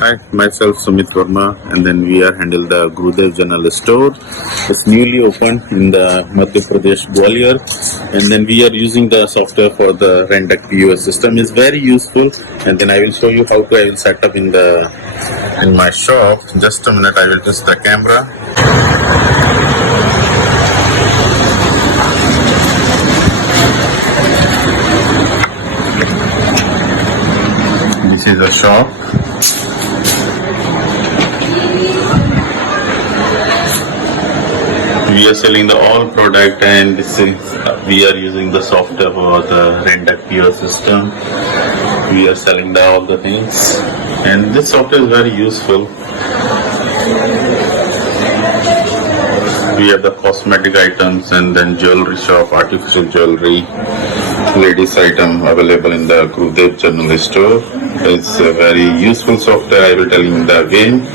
Hi, myself Sumit Verma, and then we are handle the Gurudev General Store. It's newly opened in the Madhya Pradesh Gwalior, and then we are using the software for the RAINTECH POS system. It's very useful, and then I will show you how I will set up in my shop. Just a minute, I will test the camera. This is a shop. We are selling the all product, and we are using the software for the RAINTECH POS system. We are selling all the things, and this software is very useful. We have the cosmetic items and then jewelry shop, artificial jewelry, ladies item available in the Gurudev General Store. It's a very useful software. I will tell you again.